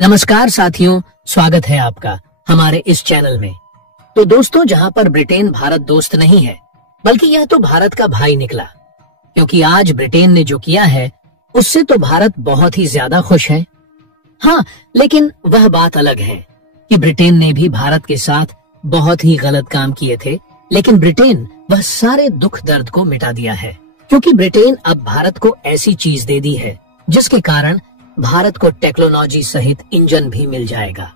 नमस्कार साथियों, स्वागत है आपका हमारे इस चैनल में। तो दोस्तों, जहां पर ब्रिटेन भारत दोस्त नहीं है बल्कि यह तो भारत का भाई निकला, क्योंकि आज ब्रिटेन ने जो किया है उससे तो भारत बहुत ही ज्यादा खुश है। हाँ, लेकिन वह बात अलग है कि ब्रिटेन ने भी भारत के साथ बहुत ही गलत काम किए थे, लेकिन ब्रिटेन वह सारे दुख दर्द को मिटा दिया है, क्योंकि ब्रिटेन अब भारत को ऐसी चीज दे दी है जिसके कारण भारत को टेक्नोलॉजी सहित इंजन भी मिल जाएगा।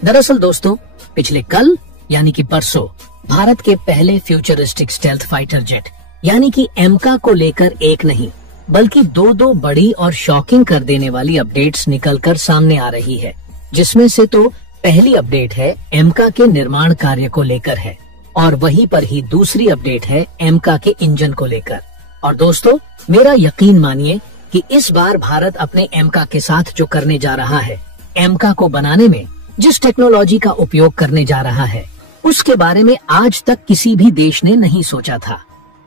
दरअसल दोस्तों, पिछले कल यानी कि परसों भारत के पहले फ्यूचरिस्टिक स्टेल्थ फाइटर जेट यानी कि एमका को लेकर एक नहीं बल्कि दो बड़ी और शॉकिंग कर देने वाली अपडेट्स निकलकर सामने आ रही है, जिसमें से तो पहली अपडेट है एमका के निर्माण कार्य को लेकर है और वहीं पर ही दूसरी अपडेट है एमका के इंजन को लेकर। और दोस्तों, मेरा यकीन मानिए कि इस बार भारत अपने एमका के साथ जो करने जा रहा है, एमका को बनाने में जिस टेक्नोलॉजी का उपयोग करने जा रहा है, उसके बारे में आज तक किसी भी देश ने नहीं सोचा था,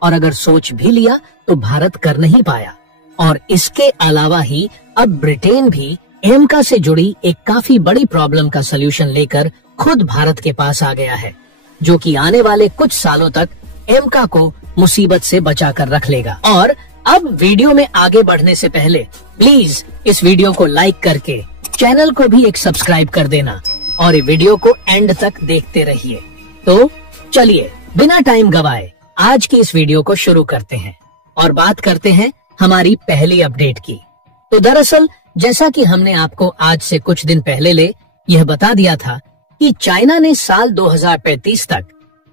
और अगर सोच भी लिया तो भारत कर नहीं पाया। और इसके अलावा ही अब ब्रिटेन भी एमका से जुड़ी एक काफी बड़ी प्रॉब्लम का सलूशन लेकर खुद भारत के पास आ गया है, जो कि आने वाले कुछ सालों तक एमका को मुसीबत से बचा कर रख लेगा। और अब वीडियो में आगे बढ़ने से पहले प्लीज इस वीडियो को लाइक करके चैनल को भी एक सब्सक्राइब कर देना और ये वीडियो को एंड तक देखते रहिए। तो चलिए बिना टाइम गवाए आज की इस वीडियो को शुरू करते हैं और बात करते हैं हमारी पहली अपडेट की। तो दरअसल जैसा कि हमने आपको आज से कुछ दिन पहले यह बता दिया था कि चाइना ने साल 2035 तक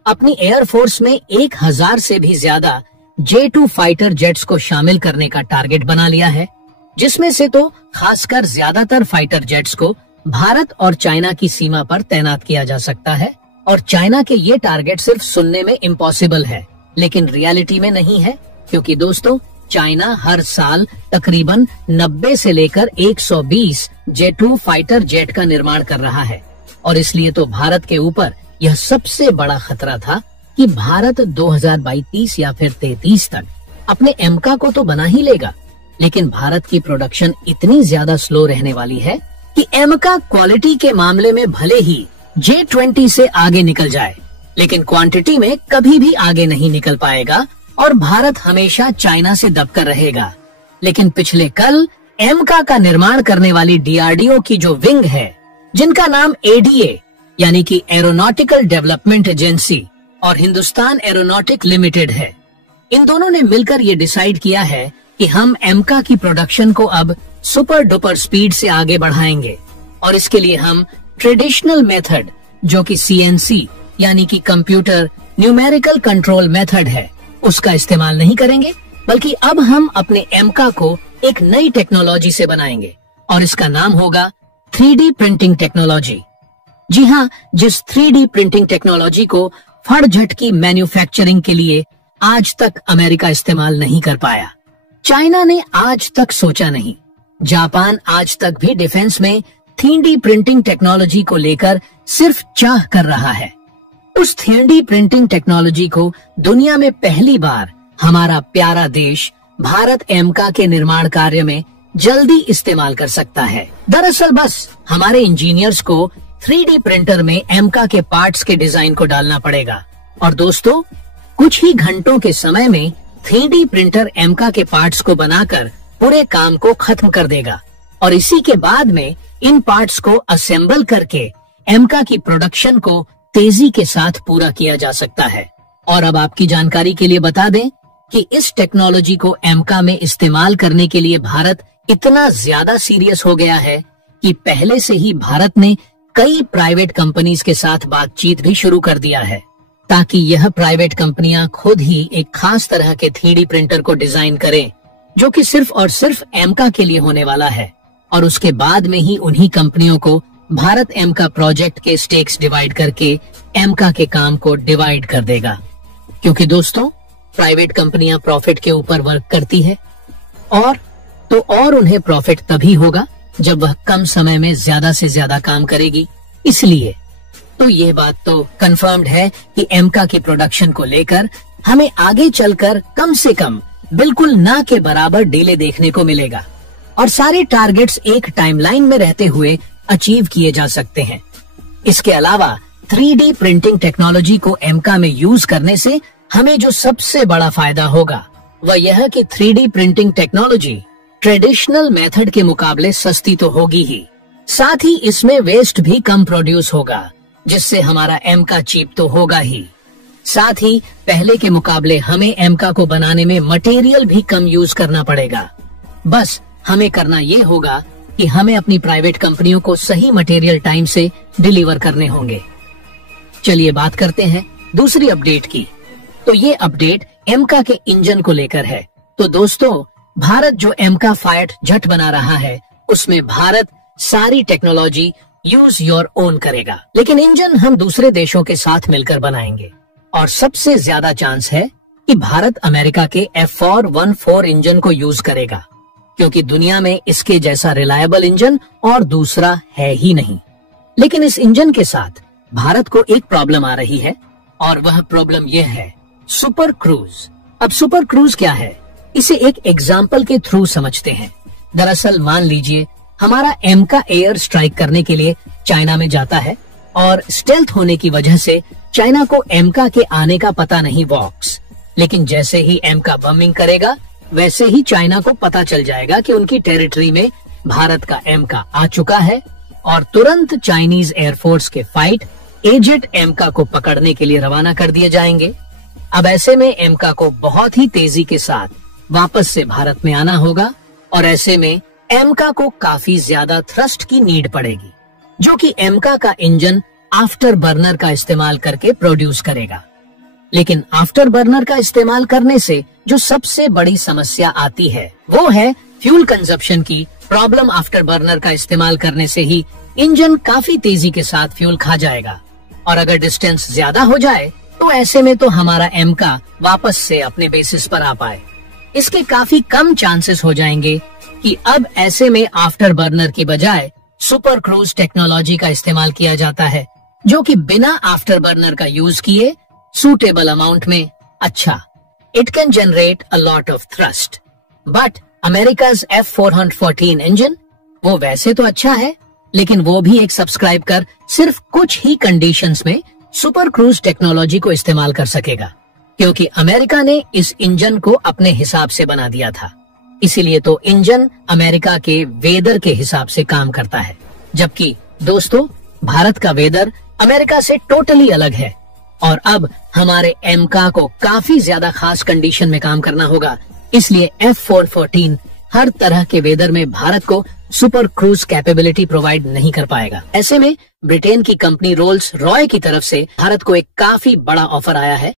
अपनी एयरफोर्स में 1000 से भी ज्यादा J2 फाइटर जेट्स को शामिल करने का टारगेट बना लिया है, जिसमें से तो खासकर ज्यादातर फाइटर जेट्स को भारत और चाइना की सीमा पर तैनात किया जा सकता है। और चाइना के ये टारगेट सिर्फ सुनने में इम्पॉसिबल है, लेकिन रियलिटी में नहीं है, क्योंकि दोस्तों चाइना हर साल तकरीबन 90 से लेकर 120 J2 फाइटर जेट का निर्माण कर रहा है। और इसलिए तो भारत के ऊपर यह सबसे बड़ा खतरा था कि भारत 2032 या फिर 33 तक अपने एमका को तो बना ही लेगा, लेकिन भारत की प्रोडक्शन इतनी ज्यादा स्लो रहने वाली है कि एमका क्वालिटी के मामले में भले ही J20 से आगे निकल जाए, लेकिन क्वांटिटी में कभी भी आगे नहीं निकल पाएगा और भारत हमेशा चाइना से दबकर रहेगा। लेकिन पिछले कल एमका का निर्माण करने वाली DRDO की जो विंग है, जिनका नाम ADA यानी कि एरोनॉटिकल डेवलपमेंट एजेंसी और हिंदुस्तान एरोनॉटिक लिमिटेड है, इन दोनों ने मिलकर ये डिसाइड किया है कि हम एमका की प्रोडक्शन को अब सुपर डुपर स्पीड से आगे बढ़ाएंगे। और इसके लिए हम ट्रेडिशनल मेथड, जो कि CNC यानी कि कंप्यूटर न्यूमेरिकल कंट्रोल मेथड है, उसका इस्तेमाल नहीं करेंगे, बल्कि अब हम अपने एमका को एक नई टेक्नोलॉजी से बनाएंगे और इसका नाम होगा 3D प्रिंटिंग टेक्नोलॉजी। जी हाँ, जिस 3D प्रिंटिंग टेक्नोलॉजी को फट की मैन्युफैक्चरिंग के लिए आज तक अमेरिका इस्तेमाल नहीं कर पाया, चाइना ने आज तक सोचा नहीं, जापान आज तक भी डिफेंस में 3D प्रिंटिंग टेक्नोलॉजी को लेकर सिर्फ चाह कर रहा है। उस 3D प्रिंटिंग टेक्नोलॉजी को दुनिया में पहली बार हमारा प्यारा देश भारत एमका के निर्माण कार्य में जल्दी इस्तेमाल कर सकता है। दरअसल बस हमारे इंजीनियर्स को 3D प्रिंटर में एमका के पार्ट्स के डिजाइन को डालना पड़ेगा और दोस्तों कुछ ही घंटों के समय में 3D प्रिंटर एमका के पार्ट्स को बनाकर पूरे काम को खत्म कर देगा और इसी के बाद में इन पार्ट्स को असेंबल करके एमका की प्रोडक्शन को तेजी के साथ पूरा किया जा सकता है। और अब आपकी जानकारी के लिए बता दें कि इस टेक्नोलॉजी को एमका में इस्तेमाल करने के लिए भारत इतना ज्यादा सीरियस हो गया है कि पहले से ही भारत ने कई प्राइवेट कंपनीज के साथ बातचीत भी शुरू कर दिया है, ताकि यह प्राइवेट कंपनियां खुद ही एक खास तरह के 3D प्रिंटर को डिजाइन करें, जो कि सिर्फ और सिर्फ एमका के लिए होने वाला है। और उसके बाद में ही उन्हीं कंपनियों को भारत एमका प्रोजेक्ट के स्टेक्स डिवाइड करके एमका के काम को डिवाइड कर देगा, क्योंकि दोस्तों प्राइवेट कंपनियां प्रॉफिट के ऊपर वर्क करती है और उन्हें प्रॉफिट तभी होगा जब वह कम समय में ज्यादा से ज्यादा काम करेगी। इसलिए तो ये बात तो कंफर्म्ड है कि एमका की प्रोडक्शन को लेकर हमें आगे चलकर कम से कम बिल्कुल ना के बराबर डिले देखने को मिलेगा। और सारे टारगेट्स एक टाइमलाइन में रहते हुए अचीव किए जा सकते हैं। इसके अलावा 3D प्रिंटिंग टेक्नोलॉजी को एमका में यूज करने से हमें जो सबसे बड़ा फायदा होगा वह यह कि 3D printing technology traditional method के मुकाबले सस्ती तो होगी ही, साथ ही इसमें वेस्ट भी कम प्रोड्यूस होगा, जिससे हमारा एमका चीप तो होगा ही। साथ ही पहले के मुकाबले हमें एमका को बनाने में मटेरियल भी कम यूज करना पड़ेगा। बस हमें करना ये होगा कि हमें अपनी प्राइवेट कंपनियों को सही मटेरियल टाइम से डिलीवर करने होंगे। चलिए बात करते हैं दूसरी अपडेट की। तो ये अपडेट एमका के इंजन को लेकर है। तो दोस्तों, भारत जो एमका फाइट जेट बना रहा है उसमें भारत सारी टेक्नोलॉजी यूज योर ओन करेगा, लेकिन इंजन हम दूसरे देशों के साथ मिलकर बनाएंगे। और सबसे ज्यादा चांस है कि भारत अमेरिका के F414 इंजन को यूज करेगा, क्योंकि दुनिया में इसके जैसा रिलायबल इंजन और दूसरा है ही नहीं। लेकिन इस इंजन के साथ भारत को एक प्रॉब्लम आ रही है, और वह प्रॉब्लम यह है सुपर क्रूज। अब सुपर क्रूज क्या है, इसे एक एग्जाम्पल के थ्रू समझते हैं। दरअसल मान लीजिए हमारा एमका एयर स्ट्राइक करने के लिए चाइना में जाता है, और स्टेल्थ होने की वजह से चाइना को एमका के आने का पता नहीं वॉक्स। लेकिन जैसे ही एमका बमिंग करेगा वैसे ही चाइना को पता चल जाएगा कि उनकी टेरिटरी में भारत का एमका आ चुका है, और तुरंत चाइनीज एयरफोर्स के फाइट एजेट एमका को पकड़ने के लिए रवाना कर दिए जाएंगे। अब ऐसे में एमका को बहुत ही तेजी के साथ वापस से भारत में आना होगा, और ऐसे में एमका को काफी ज्यादा थ्रस्ट की नीड पड़ेगी, जो कि एमका का इंजन आफ्टर बर्नर का इस्तेमाल करके प्रोड्यूस करेगा। लेकिन आफ्टर बर्नर का इस्तेमाल करने से जो सबसे बड़ी समस्या आती है वो है फ्यूल कंजप्शन की प्रॉब्लम। आफ्टर बर्नर का इस्तेमाल करने से ही इंजन काफी तेजी के साथ फ्यूल खा जाएगा, और अगर डिस्टेंस ज्यादा हो जाए तो ऐसे में तो हमारा एमका वापस से अपने बेसिस पर आ पाए। इसके काफी कम चांसेस हो जाएंगे कि अब ऐसे में आफ्टर बर्नर की बजाय सुपर क्रूज टेक्नोलॉजी का इस्तेमाल किया जाता है, जो कि बिना आफ्टर बर्नर का यूज किए सूटेबल अमाउंट में अच्छा, it can generate a lot of thrust. But America's F414 engine वो वैसे तो अच्छा है, लेकिन वो भी एक सब्सक्राइब कर सिर्फ कुछ ही कंडीशंस में सुपर क्रूज टेक्नोलॉजी को इस्तेमाल कर सकेगा, क्योंकि अमेरिका ने इस इंजन को अपने हिसाब से बना दिया था। इसीलिए तो इंजन अमेरिका के वेदर के हिसाब से काम करता है, जबकि दोस्तों भारत का वेदर अमेरिका से टोटली अलग है। और अब हमारे एमका को काफी ज्यादा खास कंडीशन में काम करना होगा, इसलिए F414 हर तरह के वेदर में भारत को सुपर क्रूज कैपेबिलिटी प्रोवाइड नहीं कर पाएगा। ऐसे में ब्रिटेन की कंपनी रोल्स रॉय की तरफ से भारत को एक काफी बड़ा ऑफर आया है,